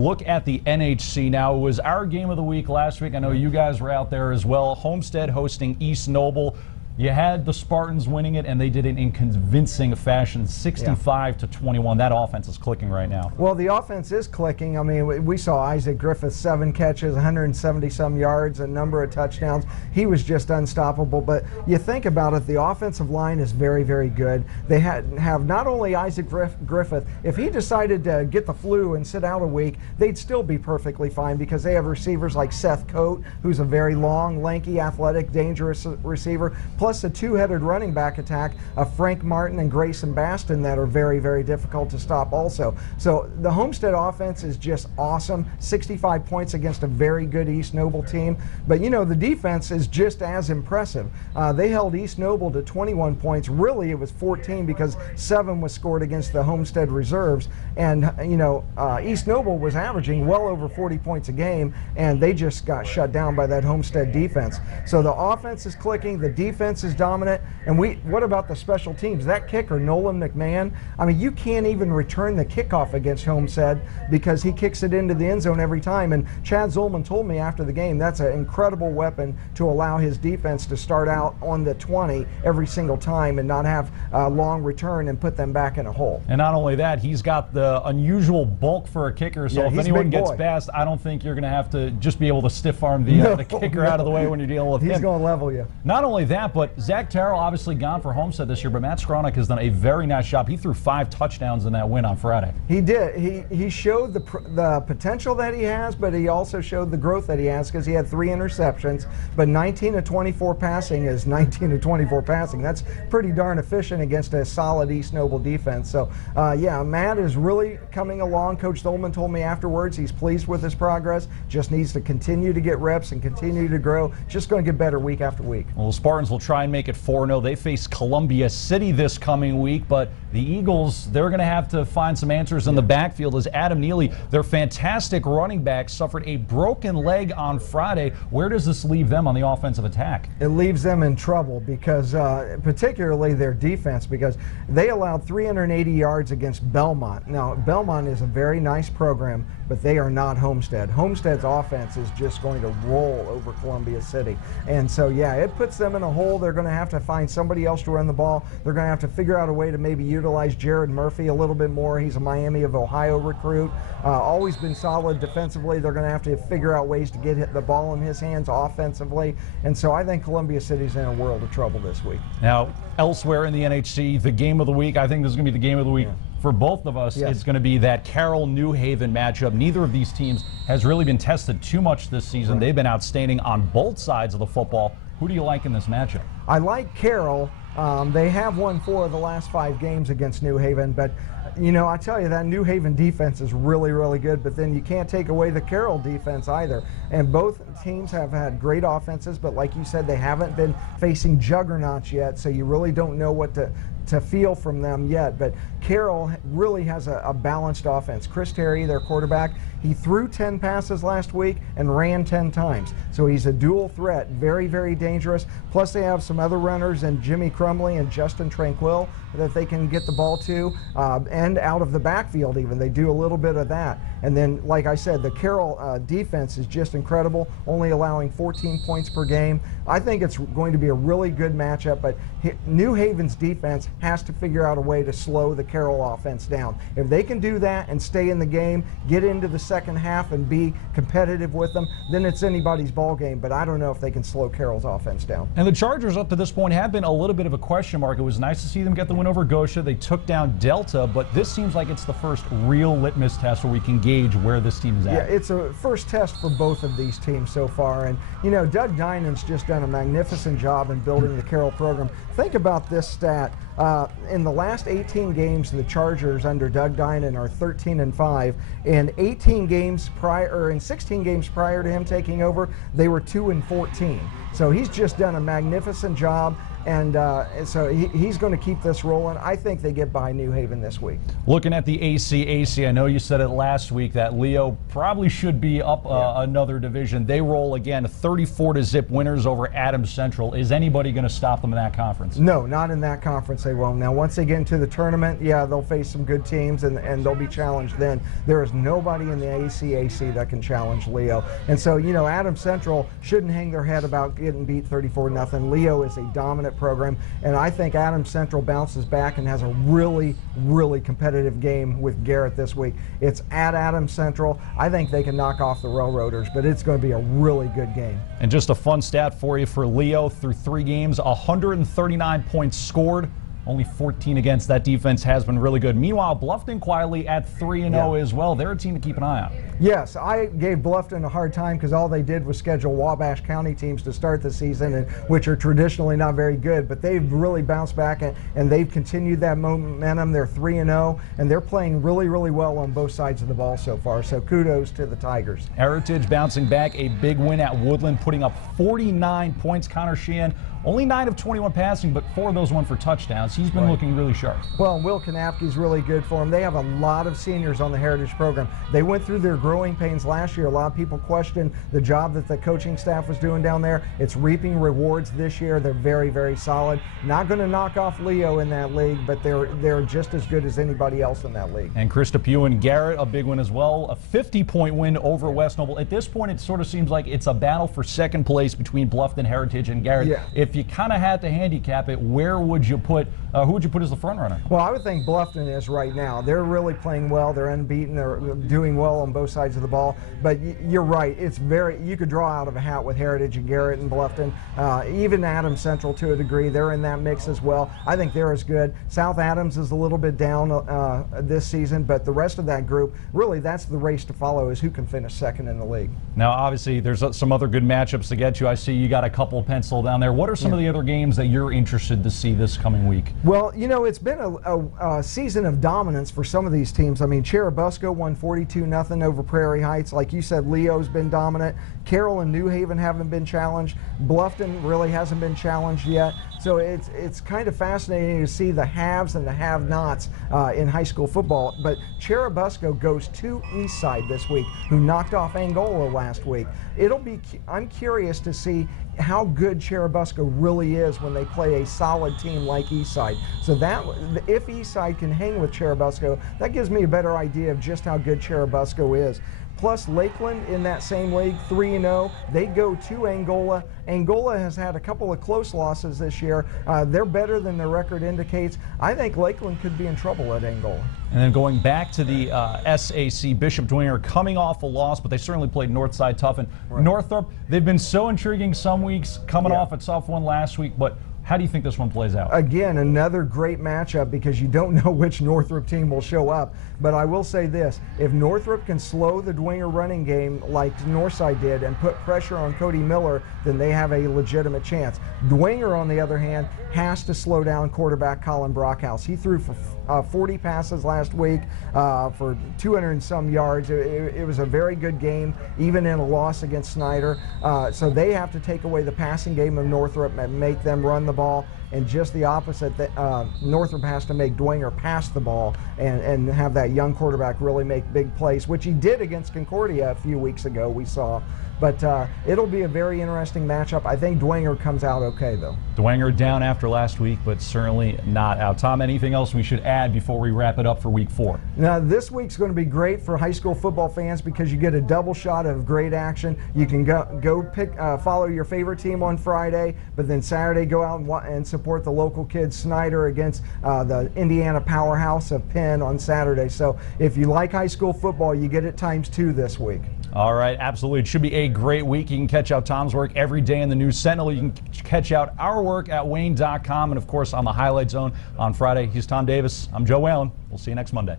Look at the NHC now. It was our game of the week last week. I know you guys were out there as well. Homestead hosting East Noble. You had the Spartans winning it, and they did it in convincing fashion, 65-21. That offense is clicking right now. Well, the offense is clicking. I mean, we saw Isaac Griffith, 7 catches, 170-some yards, a number of touchdowns. He was just unstoppable. But you think about it, the offensive line is very, very good. They have not only Isaac Griffith. If he decided to get the flu and sit out a week, they'd still be perfectly fine because they have receivers like Seth Coate, who's a very long, lanky, athletic, dangerous receiver, plus a two-headed running back attack of Frank Martin and Grayson Baston that are very, very difficult to stop also. So the Homestead offense is just awesome. 65 points against a very good East Noble team. But, you know, the defense is just as impressive. They held East Noble to 21 points. Really, it was 14 because 7 was scored against the Homestead reserves. And, you know, East Noble was averaging well over 40 points a game, and they just got shut down by that Homestead defense. So the offense is clicking, the defense is dominant, and what about the special teams? That kicker, Nolan McMahon, I mean, you can't even return the kickoff against Homestead because he kicks it into the end zone every time. And Chad Zolman told me after the game that's an incredible weapon to allow his defense to start out on the 20 every single time and not have a long return and put them back in a hole. And not only that, he's got the unusual bulk for a kicker, so if anyone gets past, I don't think you're going to have to just be able to stiff arm the kicker out of the way when you're dealing with him. He's going to level you. Not only that, but Zach Terrell obviously gone for Homestead this year, but Matt Skronik has done a very nice job. He threw 5 touchdowns in that win on Friday. He did. He showed the potential that he has, but he also showed the growth that he has because he had 3 interceptions. But 19 of 24 passing is 19 of 24 passing. That's pretty darn efficient against a solid East Noble defense. So, yeah, Matt is really coming along. Coach Zolman told me afterwards he's pleased with his progress. Just needs to continue to get reps and continue to grow. Just going to get better week after week. Well, the Spartans will try and make it 4-0. They face Columbia City this coming week, but the Eagles, they're going to have to find some answers in the backfield as Adam Neely, their fantastic running back, suffered a broken leg on Friday. Where does this leave them on the offensive attack? It leaves them in trouble because particularly their defense, because they allowed 380 yards against Belmont. Now, Belmont is a very nice program, but they are not Homestead. Homestead's offense is just going to roll over Columbia City. And so, yeah, it puts them in a hole. They're going to have to find somebody else to run the ball. They're going to have to figure out a way to maybe utilize Jared Murphy a little bit more. He's a Miami of Ohio recruit. Always been solid defensively. They're going to have to figure out ways to get the ball in his hands offensively. And so I think Columbia City's in a world of trouble this week. Now, elsewhere in the NHC, the game of the week, I think this is going to be the game of the week. For both of us, it's going to be that Carroll-New Haven matchup. Neither of these teams has really been tested too much this season. They've been outstanding on both sides of the football. Who do you like in this matchup? I like Carroll. They have won 4 of the last 5 games against New Haven, but you know, I tell you, that New Haven defense is really, really good, but then you can't take away the Carroll defense either. And both teams have had great offenses, but like you said, they haven't been facing juggernauts yet, so you really don't know what to feel from them yet. But Carroll really has a balanced offense. Chris Terry, their quarterback, he threw 10 passes last week and ran 10 times. So he's a dual threat, very, very dangerous. Plus they have some other runners in Jimmy Crumley and Justin Tranquil that they can get the ball to, and out of the backfield even. They do a little bit of that. And then, like I said, the Carroll defense is just incredible, only allowing 14 points per game. I think it's going to be a really good matchup, but New Haven's defense has to figure out a way to slow the Carroll offense down. If they can do that and stay in the game, get into the second half and be competitive with them, then it's anybody's ball game. But I don't know if they can slow Carroll's offense down. And the Chargers up to this point have been a little bit of a question mark. It was nice to see them get the win over Gosha. They took down Delta, but this seems like it's the first real litmus test where we can gauge where this team is at. Yeah, it's a first test for both of these teams so far. And, you know, Doug Dinan's just done a magnificent job in building the Carroll program. Think about this stat. In the last 18 games, the Chargers under Doug Dinan are 13-5. In 18 games prior, or in 16 games prior to him taking over, they were 2-14. So he's just done a magnificent job. and so he's going to keep this rolling. I think they get by New Haven this week. Looking at the ACAC, I know you said it last week that Leo probably should be up another division. They roll again, 34-0 winners over Adams Central. Is anybody going to stop them in that conference? No, not in that conference they won't. Now, once they get into the tournament, yeah, they'll face some good teams and they'll be challenged then. There is nobody in the ACAC that can challenge Leo. And so, you know, Adams Central shouldn't hang their head about getting beat 34-0. Leo is a dominant program, and I think Adams Central bounces back and has a really, really competitive game with Garrett this week. It's at Adams Central. I think they can knock off the Railroaders, but it's going to be a really good game. And just a fun stat for you for Leo through 3 games, 139 points scored. Only 14 against. That defense has been really good. Meanwhile, Bluffton quietly at 3-0 as well. They're a team to keep an eye on. Yes, I gave Bluffton a hard time because all they did was schedule Wabash County teams to start the season, and which are traditionally not very good, but they've really bounced back and they've continued that momentum. They're 3-0, and they're playing really, really well on both sides of the ball so far, so kudos to the Tigers. Heritage bouncing back, a big win at Woodland, putting up 49 points. Connor Sheehan, only 9 of 21 passing, but 4 of those went for touchdowns. He's been looking really sharp. Well, Will Kanapke's really good for them. They have a lot of seniors on the Heritage program. They went through their growing pains last year. A lot of people questioned the job that the coaching staff was doing down there. It's reaping rewards this year. They're very, very solid. Not going to knock off Leo in that league, but they're just as good as anybody else in that league. And Krista Pugh and Garrett, a big win as well. A 50-point win over West Noble. At this point, it sort of seems like it's a battle for second place between Bluffton, Heritage, and Garrett. Yeah. If you kind of had to handicap it, where would you put, who would you put as the front runner? Well, I would think Bluffton is right now. They're really playing well. They're unbeaten. They're doing well on both sides of the ball. But you're right. It's you could draw out of a hat with Heritage and Garrett and Bluffton. Even Adams Central to a degree. They're in that mix as well. I think they're as good. South Adams is a little bit down this season, but the rest of that group, really, that's the race to follow, is who can finish second in the league. Now, obviously, there's some other good matchups to get to. I see you got a couple penciled down there. What are some of the other games that you're interested to see this coming week? Well, you know, it's been a season of dominance for some of these teams. I mean, Cherubusco won 42-0 over Prairie Heights. Like you said, Leo's been dominant. Carroll and New Haven haven't been challenged. Bluffton really hasn't been challenged yet. So it's kind of fascinating to see the haves and the have-nots in high school football. But Cherubusco goes to Eastside this week, who knocked off Angola last week. I'm curious to see how good Cherubusco really is when they play a solid team like Eastside. So that if Eastside can hang with Cherubusco, that gives me a better idea of just how good Cherubusco is. Plus Lakeland in that same league, 3-0. They go to Angola. Angola has had a couple of close losses this year. They're better than their record indicates. I think Lakeland could be in trouble at Angola. And then going back to the SAC, Bishop Dwenger coming off a loss, but they certainly played Northside tough. And Northrop, they've been so intriguing some weeks, coming off a tough one last week, but how do you think this one plays out? Again, another great matchup because you don't know which Northrop team will show up. But I will say this, if Northrop can slow the Dwenger running game like Northside did and put pressure on Cody Miller, then they have a legitimate chance. Dwenger, on the other hand, has to slow down quarterback Colin Brockhouse. He threw for 40 passes last week for 200 and some yards. It was a very good game, even in a loss against Snyder. So they have to take away the passing game of Northrop and make them run the ball. And just the opposite, Northrop has to make Dwenger pass the ball and have that young quarterback really make big plays, which he did against Concordia a few weeks ago, we saw. But it'll be a very interesting matchup. I think Dwenger comes out okay, though. Dwenger down after last week, but certainly not out. Tom, anything else we should add before we wrap it up for week 4? Now, this week's going to be great for high school football fans because you get a double shot of great action. You can go follow your favorite team on Friday, but then Saturday go out and support the local kids, Snyder against the Indiana powerhouse of Penn on Saturday. So if you like high school football, you get it ×2 this week. All right, absolutely. It should be a great week. You can catch out Tom's work every day in the News Sentinel. You can catch out our work at Wayne.com and, of course, on the Highlight Zone on Friday. He's Tom Davis. I'm Joe Whalen. We'll see you next Monday.